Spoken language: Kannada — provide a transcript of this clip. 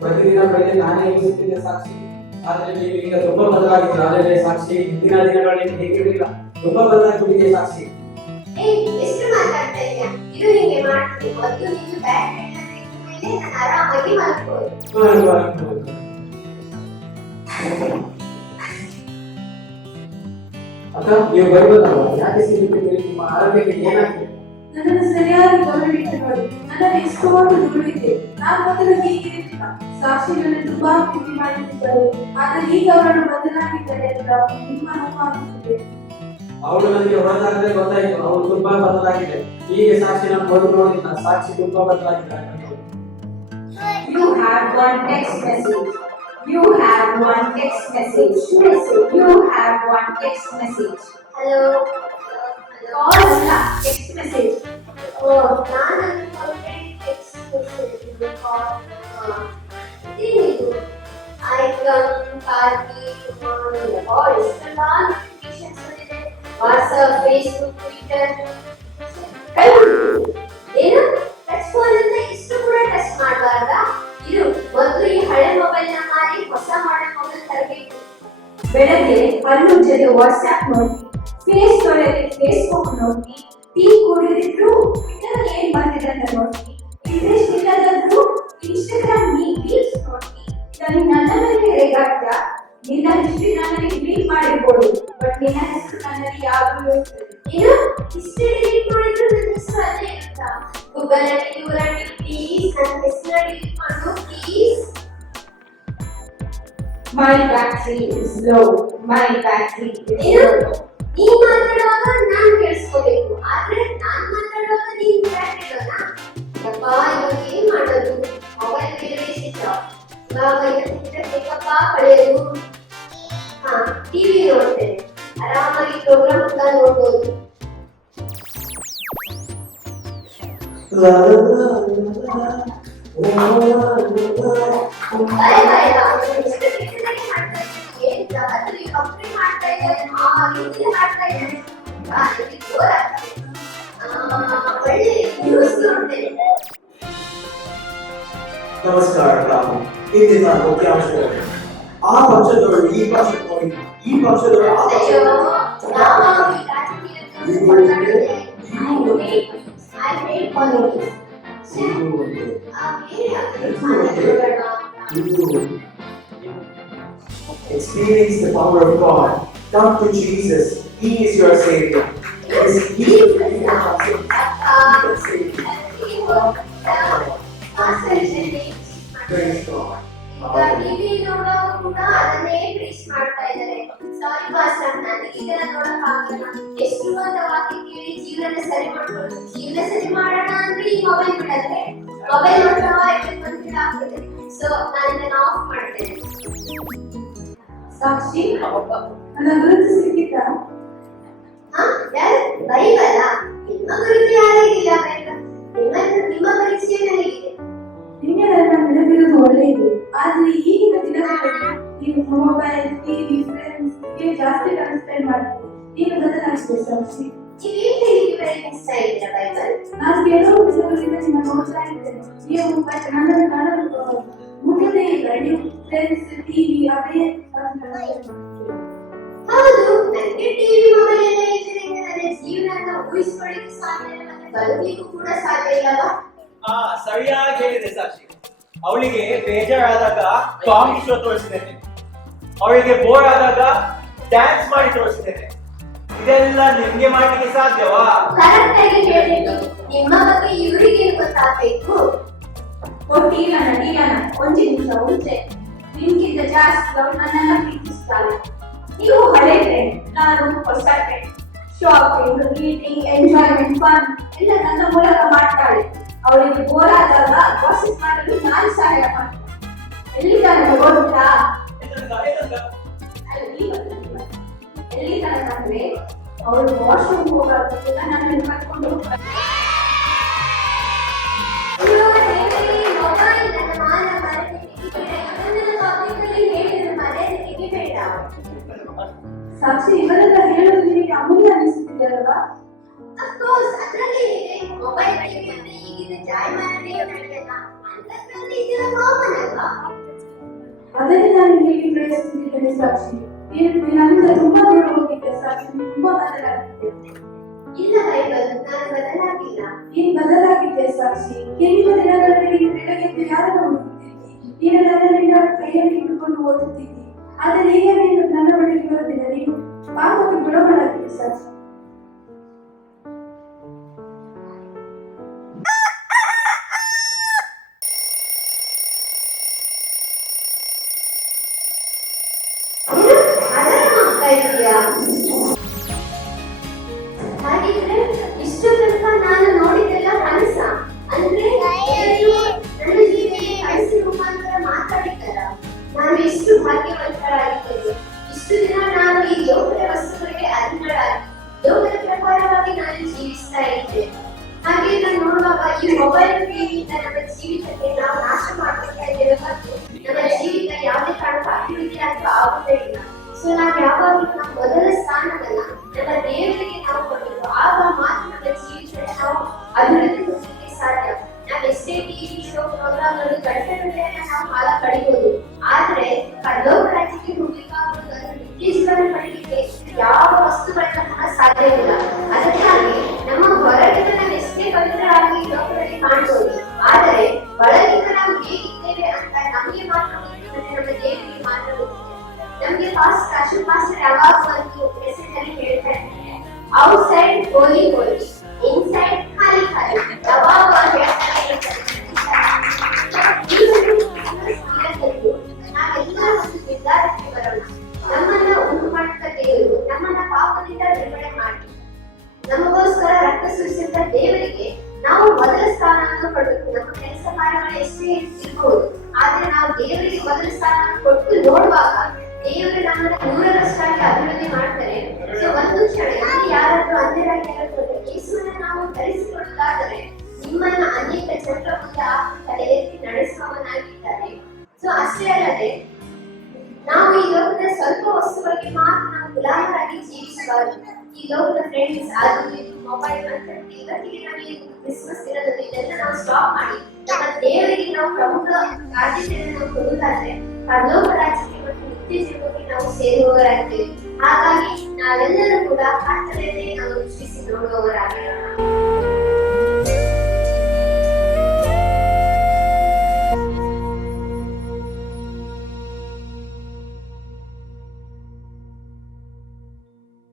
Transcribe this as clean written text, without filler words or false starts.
ಪ್ರತಿದಿನ ಬೆಳಗ್ಗೆ ನಾನೇ ಎಬ್ಬಿಸುತ್ತಿದ್ದೆ ಸಾಕ್ಷಿ. ಆದ್ರೆ ನೀವು ಈಗ ತುಂಬಾ ಬದಲಾಗಿದ್ದೀರಾ. ಆದರೆ ಸಾಕ್ಷಿ ಹಿಂದಿನ ದಿನಗಳಲ್ಲಿ ಹೇಗಿರಲಿಲ್ಲ, ತುಂಬಾ ಬದಲಾಗಿಬಿಟ್ಟಿದೆ ಸಾಕ್ಷಿ. ಎಷ್ಟು ಮಾತಾಡ್ತಾ ಇದೆಯಾ? ಇದು ಹಿಂಗೆ ಮಾಡ್ತೀನಿ. ಮೊದಲು ನೀನು ಬ್ಯಾಟ್ ಮೇಲೆ ನಾನು ಆರಾಮಾಗಿ ಮಲ್ಕೋದು. ಅಕ್ಕ, ನೀವು ಬರ್ಬೋದಲ್ವಾ? ಯಾಕೆ ಸಿಗುತ್ತಿದ್ದೀರಿ? ನಿಮ್ಮ ಆರೋಗ್ಯಕ್ಕೆ ಏನಾಗಿದೆ? ನನ್ನನ್ನು ಸರಿಯಾಗಿ ಗಮನಿಟ್ಟು ನೋಡಿ. ನನ್ನಲ್ಲಿ ಎಷ್ಟೊಂದು ದುಡಿದಿದೆ. ನಾನು ಮೊದಲು ಹೀಗಿರಲಿಲ್ಲ. ಸಾಕ್ಷಿ ನನ್ನ ತುಂಬಾ ಪ್ರೀತಿ ಮಾಡುತ್ತಿದ್ದರು. ಆದರೆ ಈಗ ಅವರನ್ನು ಬದಲಾಗಿದ್ದಾರೆ ಅಂತ ನಿಮ್ಮ ನೋವಾಗುತ್ತಿದೆ. ಅವಳು ನನಗೆ ಹೊರದಾಗದೆ ಗೊತ್ತಾಯಿತು. ಅವಳು ತುಂಬಾ ಬದಲಾಗಿದೆ. ಹೀಗೆ ಸಾಕ್ಷಿ ನಾನು ಮೊದಲು ನೋಡಿಲ್ಲ. ಸಾಕ್ಷಿ ತುಂಬಾ ಬದಲಾಗಿದೆ. You have one text message. You have one text message. You have one text message. Hello. Call ಅಲ್ಲ, text message. ನಾನು ಆಲ್ರೆಡಿ ಟೆಕ್ಸ್ಟ್ ಮೆಸೇಜ್ ಕಾಲ್ ಇದೇನಿದು ಐ ಕಮ್ ಪಾರ್ಟಿ ಟುಮಾರೋ ಇಷ್ಟೆಲ್ಲ ನೋಟಿಫಿಕೇಶನ್ಸ್ ಬಂದಿದೆ. WhatsApp, Facebook, Twitter. ಏನು ಟಚ್ ಫೋನ್ ಅಂತ ಇಷ್ಟು ಕೂಡ ಟಚ್ ಮಾಡಬಾರ್ದಾ? ಇದು ಮೊದಲು ಈ ಹಳೆ ಮೊಬೈಲ್ ನ ಮಾರಿ ಹೊಸ ಮಾಡೆಲ್ ಮೊಬೈಲ್ ತರಬೇಕು. ಬೆಳಗ್ಗೆ ಹಲ್ಲು ಜೊತೆ ವಾಟ್ಸ್ಆಪ್ ನೋಡಿ, ಫೇಸ್ ತೊಳೆಯಲಿ ಫೇಸ್ಬುಕ್ ನೋಡಿ, ಟೀ ಕುಡಿದಿದ್ರು ಟ್ವಿಟರ್ ಏನ್ ಬಂದಿದೆ ಅಂತ ನೋಡಿ, ಇಂಟ್ರೆಸ್ಟ್ ಇಲ್ಲದಾದ್ರು ಇನ್ಸ್ಟಾಗ್ರಾಮ್ ರೀಲ್ಸ್ ನೋಡಿ. ಇದನ್ನು ನನ್ನ ಮೇಲೆ ರೇಗಾಡ್ತೀಯ? ನಿನ್ನ ಹಿಸ್ಟ್ರಿ ನನ್ನಲ್ಲಿ ಡಿಲೀಟ್ ಮಾಡಿರ್ಬೋದು, ಬಟ್ ನಿನ್ನ ಹೆಸರು ನನ್ನಲ್ಲಿ ಯಾವಾಗಲೂ ಇರ್ತದೆ. ಏನು ಹಿಸ್ಟ್ರಿ ಡಿಲೀಟ್ ಮಾಡಿದ್ರು ನನ್ನ ಹೆಸರು ಅಲ್ಲೇ ಇರುತ್ತಾ? ಗೂಗಲ್ ಅಲ್ಲಿ ಇವರಲ್ಲಿ ಪ್ಲೀಸ್ ನನ್ನ ಹೆಸರು ಡಿಲೀಟ್ ಮಾಡು please. My battery is low. My battery is ಏನು low. ನೀನ್ ಮಾತಾಡುವಾಗ ನಾನ್ ಕೇಳಿಸ್ಕೋಬೇಕು, ಆದ್ರೆ ನಾನ್ ಮಾತಾಡುವಾಗ ನೀನ್ ಕೇಳಿರೋಣ. ಯಪ್ಪ ಇವಾಗ ಏನ್ ಮಾಡೋದು? ಮೊಬೈಲ್ ಬೇರೆ ಸ್ವಿಚ್ ಆಫ್. ಇವಾಗ ಇದಕ್ಕೆ ಬೇಕಪ್ಪ ಕಳೆಯೋದು. ಟಿವಿ ನೋಡ್ತೇನೆ, ಆರಾಮಾಗಿ ಪ್ರೋಗ್ರಾಮ್ ಕೂಡ ನೋಡ್ಬೋದು. ನಮಸ್ಕಾರ ರಾಮು. ಇಂದಿನ ಮುಖ್ಯಾಂಶಗಳು: ಆ ಪಕ್ಷದವರು ಈ ಪಕ್ಷ ನೋಡಿ, ಈ ಪಕ್ಷದವರು ಆ ಪಕ್ಷ. Experience the power of God. Come to Jesus. He is your Savior. Yes, He is your Savior. Praise God. TV ನೋಡೋರು ಕೂಡ ಅದನ್ನೇ ಪ್ರೀಚ್ ಮಾಡ್ತಾ ಇದ್ದಾರೆ. ಸಾರಿ ಪಾಸ್ಟರ್, ನನಗೆ ಇದನ್ನ ನೋಡಕ್ ಆಗಲ್ಲ. ಎಷ್ಟು ಅಂತ ವಾಕ್ಯ ಕೇಳಿ ಜೀವನ ಸರಿ ಮಾಡ್ಕೊಳ್ಳೋದು. ಜೀವನ ಸರಿ ಮಾಡೋಣ ಅಂದ್ರೆ ಈ ಮೊಬೈಲ್ ಬಿಡತ್ತೆ. ಮೊಬೈಲ್ ನೋಡ್ತಾವ ಬಂದಿಲ್ಲ ಆಗ್ತದೆ. ಸೊ ನಾನು ಇದನ್ನ ಆಫ್ ಮಾಡ್ತೇನೆ. ಸಾಕ್ಷಿ, ನನ್ನ ಗುರುತು ಸಿಕ್ಕಿತಾ? ಯಾರು? ಬೈಬಲ? ನಿಮ್ಮ ಗುರುತು ಯಾರಿಗಿಲ್ಲ ಬೈಬಲ್. ನಿಮ್ಮ ಪರಿಚಯ ನನಗಿದೆ. ನಿನ್ನೆ ನನ್ನ ನೆನಪಿರುವುದು ಒಳ್ಳೆಯದು, ಆದ್ರೆ ಈಗಿನ ದಿನಗಳಲ್ಲಿ ನೀವು ಮೊಬೈಲ್, ಟಿವಿ, ಫ್ರೆಂಡ್ಸ್ ಹೀಗೆ ಜಾಸ್ತಿ ಟೈಮ್ ಸ್ಪೆಂಡ್ ಮಾಡ್ತೀವಿ. ನೀನು ಬದಲಾಗ್ತದೆ ಸಾಕ್ಷಿ. ನೀವೇನ್ ಹೇಳಿ ಪ್ರಯತ್ನಿಸ್ತಾ ಇದ್ದೀರಾ ಬೈಬಲ್? ನಾನು ಕೆಲವು ದಿನಗಳಿಂದ ನಿಮ್ಮ ನೋಡ್ತಾ ಇದ್ದೇನೆ. ನೀವು ನನ್ನನ್ನು ಮುಟ್ಟದೇ ಇಲ್ಲ. ನೀವು ಫ್ರೆಂಡ್ಸ್, ಟಿವಿ ಅವೇ ಹೌದು, ನನಗೆ ಟಿವಿ ಮೊಬೈಲ್ ಎಲ್ಲ ಇದರಿಂದ ನನ್ನ ಜೀವನ ಊಹಿಸ್ಕೊಳ್ಳಿಕ್ಕೆ ಸಾಧ್ಯ ಇಲ್ಲ, ಮತ್ತೆ ಬದುಕಲಿಕ್ಕೂ ಕೂಡ ಸಾಧ್ಯ ಇಲ್ಲವಾ? ಸರಿಯಾಗಿ ಹೇಳಿದೆ ಸಾಕ್ಷಿ. ಅವಳಿಗೆ ಬೇಜಾರಾದಾಗ ಕಾಮಿಡಿ ಶೋ ತೋರಿಸಿದ್ದೇನೆ, ಅವಳಿಗೆ ಬೋರ್ ಆದಾಗ ಡ್ಯಾನ್ಸ್ ಮಾಡಿ ತೋರಿಸಿದ್ದೇನೆ. ಇದೆಲ್ಲ ನಿಮ್ಗೆ ಮಾಡ್ಲಿಕ್ಕೆ ಸಾಧ್ಯವಾ? ಕರೆಕ್ಟ್ ಆಗಿ ಹೇಳಿದ್ದು. ನಿಮ್ಮ ಬಗ್ಗೆ ಇವರಿಗೆ ಗೊತ್ತಾಗಬೇಕು. ಟೀಲನ ಒಂದು ನಿಮಿಷ ಮುಂಚೆ ನಿಮ್ಗಿಂತ ಜಾಸ್ತಿ ಅವಳು ನನ್ನನ್ನ ಪ್ರೀತಿಸ್ತಾಳೆ. ನೀವು ಹಳೆ ಫ್ರೆಂಡ್, ನಾನು ಹೊಸ friend. Shopping, eating, enjoyment, fun ಎಲ್ಲ ನನ್ನ ಮೂಲಕ ಮಾಡ್ತಾಳೆ. ಅವಳಿಗೆ ಬೋರ್ ಆದಾಗ ವಾಸಿಸ್ ಮಾಡಲು ನಾನು ಸಹಾಯ ಮಾಡ್ತೇನೆ. ಎಲ್ಲಿ ತನಕ ಗೊತ್ತಾ? ಎಲ್ಲಿ ತನಕ ಅಂದ್ರೆ ಅವಳು ವಾಶ್ರೂಮ್ ಹೋಗೋದು ನನ್ನನ್ನು ಕರ್ಕೊಂಡು ಹೋಗ್ತಾಳೆ. ಮೊಬೈಲ್ ನನ್ನ ಮಾನ ಮರೆತು ನನ್ನ ಟಾಪಿಕಲ್ಲಿ ಹೇಳಿದ ಮರೆತು ತೆಗಿಬೇಡ. ಸಾಕ್ಷಿ, ಇವರೆಲ್ಲ ಹೇಳೋದು ನಿಮಗೆ ಅಮೂಲ್ಯ ಅನಿಸುತ್ತಿದೆಯಲ್ವಾ? ಅಫ್ಕೋರ್ಸ್, ಅದರಲ್ಲಿ ಇದೆ ಮೊಬೈಲ್ ಟಿವಿ ಅಂದ್ರೆ ಈಗಿನ ಜಾಯಮಾನ ನಡೆಯಲ್ಲ. ಅಂತದ್ರಲ್ಲಿ ಇದೆಲ್ಲ ಕಾಮನ್ ಅಲ್ವಾ? ಬಯಸುತ್ತಿದ್ದೇನೆ ಸಾಕ್ಷಿ. ನೀನು ನನ್ನಿಂದ ತುಂಬಾ ದೂರ ಹೋಗಿದ್ದೆ ಸಾಕ್ಷಿ. ನೀನು ತುಂಬಾ ಬದಲಾಗಿದ್ದೆ. ಇಲ್ಲ ಬೈಬಲ್, ನಾನು ಬದಲಾಗಿಲ್ಲ. ನೀನು ಬದಲಾಗಿದ್ದೆ ಸಾಕ್ಷಿ. ಹಿಂದಿನ ದಿನಗಳಲ್ಲಿ ನೀನು ಬೆಳಗ್ಗೆ ಯಾರನ್ನು ಹುಡುಕುತ್ತಿದ್ದಿ. ನೀನು ನಿನ್ನ ಕೈಯಲ್ಲಿ ಹಿಡಿದುಕೊಂಡು ಓದುತ್ತಿದ್ದಿ. ಆದರೆ ಈಗ ನೀನು ನನ್ನ ಬಳಿಗೆ ಬರುವುದಿಲ್ಲ. ನೀನು ಪಾಪಕ್ಕೆ ಗುಣಗಳಾಗಿದೆ ಸಾಕ್ಷಿ. ಹಾಗಿದ್ರೆ ಇಷ್ಟು ತನಕ ನಾನು ನೋಡಿದ್ದೆಲ್ಲ ಕನಸ ಅಂದ್ರೆ ದೇವರು ನನ್ನ ಜೀವನದಲ್ಲಿ ಕನಸಿನ ಮುಖಾಂತರ ಮಾತಾಡಿದ್ದಾರ. ನಾನು ಎಷ್ಟು ಭಾಗ್ಯವಂತರಾಗಿದ್ದೇನೆ. ಇಷ್ಟು ದಿನ ನಾನು ಈ ಲೋಕದ ವಸ್ತುಗಳಿಗೆ ಅಧೀನರಾಗಿ ಲೋಕದ ಪ್ರಕಾರವಾಗಿ ನಾನು ಜೀವಿಸ್ತಾ ಇದ್ದೆ. ಹಾಗೆ ನಾನು ನೋಡುವಾಗ ಈ ಮೊಬೈಲ್ ಟಿವಿಯಿಂದ ನಮ್ಮ ಜೀವಿತಕ್ಕೆ ನಾವು ನಾಶ ಮಾಡ್ಕೊಳ್ತಾ ಇದ್ದೇವೆ ಮತ್ತು ನಮ್ಮ ಜೀವಿತ ಯಾವುದೇ ಕಾರಣಕ್ಕೂ ಅಭಿವೃದ್ಧಿ ಅಂತ ಆಗುತ್ತೇ ಇಲ್ಲ. ಸೊ ನಾವು ಯಾವಾಗಲೂ ನಮ್ಮ ಮೊದಲ ಸ್ಥಾನವನ್ನ ನಮ್ಮ ದೇವರಿಗೆ ನಾವು ಕೊಡಬೇಕು. ಆಗ ಮಾತ್ರ ನಮ್ಮ ಜೀವಿತದಲ್ಲಿ ನಾವು ಅಭಿವೃದ್ಧಿ ಹೊಂದಲಿಕ್ಕೆ ಸಾಧ್ಯ. ನಾವು ಎಷ್ಟೇ ಟಿವಿ ಶೋ ಪ್ರೋಗ್ರಾಮ್ಗಳು ಗಂಟೆಗಳನ್ನ ನಾವು ಕಾಲ ಕಳಿಬಹುದು, ಆದ್ರೆ ಪರಲೋಕ ರಾಜ್ಯಕ್ಕೆ ಹೋಗ್ಬೇಕಾಗುವುದು ಅದರ ನಿತ್ಯ ಜೀವನ ಪಡೆಯಲಿಕ್ಕೆ ಯಾವ ವಸ್ತುಗಳನ್ನ ಕೂಡ ಸಾಧ್ಯವಿಲ್ಲ. ಅದಕ್ಕಾಗಿ ನಮ್ಮ ಹೊರಗಿನ ನಾವು ಎಷ್ಟೇ ಪವಿತ್ರರಾಗಿ ಲೋಕದಲ್ಲಿ ಕಾಣಬಹುದು, ಆದರೆ ಒಳಗಿನ ನಾವು ಹೇಗಿದ್ದೇವೆ ಅಂತ ನಮಗೆ ಮಾತ್ರ ಗೊತ್ತಿದೆ, ನಮ್ಮ ದೇವರಿಗೆ ಮಾತ್ರ ಗೊತ್ತಿದೆ. ನಮ್ಗೆ ಅಶೋಕ್ ಪಾಸ್ಟರ್ ಯಾವಾಗ ಒಂದು ಮೆಸೇಜ್ ಅಲ್ಲಿ ಹೇಳ್ತಾ ಇದ್ದಾರೆ, ಔಟ್ಸೈಡ್ ಹೋಲಿ ಹೋಲಿ, ಇನ್ಸೈಡ್ ಖಾಲಿ ಖಾಲಿ. ಯಾವಾಗ ನಾವೆಲ್ಲರೂ ಒಂದು ನಿರ್ಧಾರಕ್ಕೆ ಬರೋಣ. ನಮ್ಮನ್ನ ಉಂಟು ಮಾಡಿದ ದೇವರು ನಮ್ಮನ್ನ ಪಾಪದಿಂದ ಬಿಡುಗಡೆ ಮಾಡಿ ನಮಗೋಸ್ಕರ ರಕ್ತ ಸುರಿಸಿದ ದೇವರಿಗೆ ನಾವು ಮೊದಲ ಸ್ಥಾನವನ್ನು ಕೊಡಬೇಕು. ನಮ್ಮ ಕೆಲಸ ಕಾರ್ಯಗಳು ಎಷ್ಟೇ ಇರಬಹುದು, ಆದ್ರೆ ನಾವು ದೇವರಿಗೆ ಮೊದಲ ಸ್ಥಾನವನ್ನು ಕೊಟ್ಟು ನೋಡುವಾಗ ದೇವರು ನಮ್ಮನ್ನ 100ರಷ್ಟಾಗಿ ಅಭಿವೃದ್ಧಿ ಮಾಡ್ತಾರೆ. ಸೊ ಒಂದು ಕ್ಷಣ ಯಾರಾದ್ರೂ ಅನ್ಯರಾಗಿ ಯೇಸುವನ್ನ ನಾವು ಧರಿಸಿಕೊಳ್ಳುವುದಾದರೆ ನಿಮ್ಮನ್ನ ಅನೇಕ ಜನರ ಮುಂದೆ ತಲೆ ಎತ್ತಿ ನಡೆಸುವವನಾಗಿದ್ದಾರೆ. ಸೊ ಅಷ್ಟೇ ಅಲ್ಲದೆ ನಾವು ಈ ಲೋಕದ ಸ್ವಲ್ಪ ವಸ್ತುಗಳಿಗೆ ಮಾತ್ರ ನಾವು ಗುಲಾಮರಾಗಿ ಜೀವಿಸಬಾರದು. ಈ ಲೋಕದ ಫ್ರೆಂಡ್ಸ್ ಅದು ಇದು ಮೊಬೈಲ್ ಅಂತ ಇವತ್ತಿಗೆ ನಮಗೆ ಕ್ರಿಸ್ಮಸ್ ದಿನದಲ್ಲಿ ಇದೆಲ್ಲ ನಾವು ಸ್ಟಾಪ್ ಮಾಡಿ ನಮ್ಮ ದೇವರಿಗೆ ನಾವು ಪ್ರಮುಖ ಆದ್ಯತೆಯನ್ನು ನಾವು ಕೊಡುವುದಾದ್ರೆ ಪರಲೋಕ ರಾಜ್ಯಕ್ಕೆ ಮತ್ತು ನಿತ್ಯ ಜೀವನಕ್ಕೆ ನಾವು ಸೇರುವವರಾಗ್ತೇವೆ. ಹಾಗಾಗಿ ನಾವೆಲ್ಲರೂ ಕೂಡ ಕರ್ತವ್ಯತೆ ನಾವು ದೃಷ್ಟಿಸಿ ನೋಡುವವರಾಗಿರೋಣ.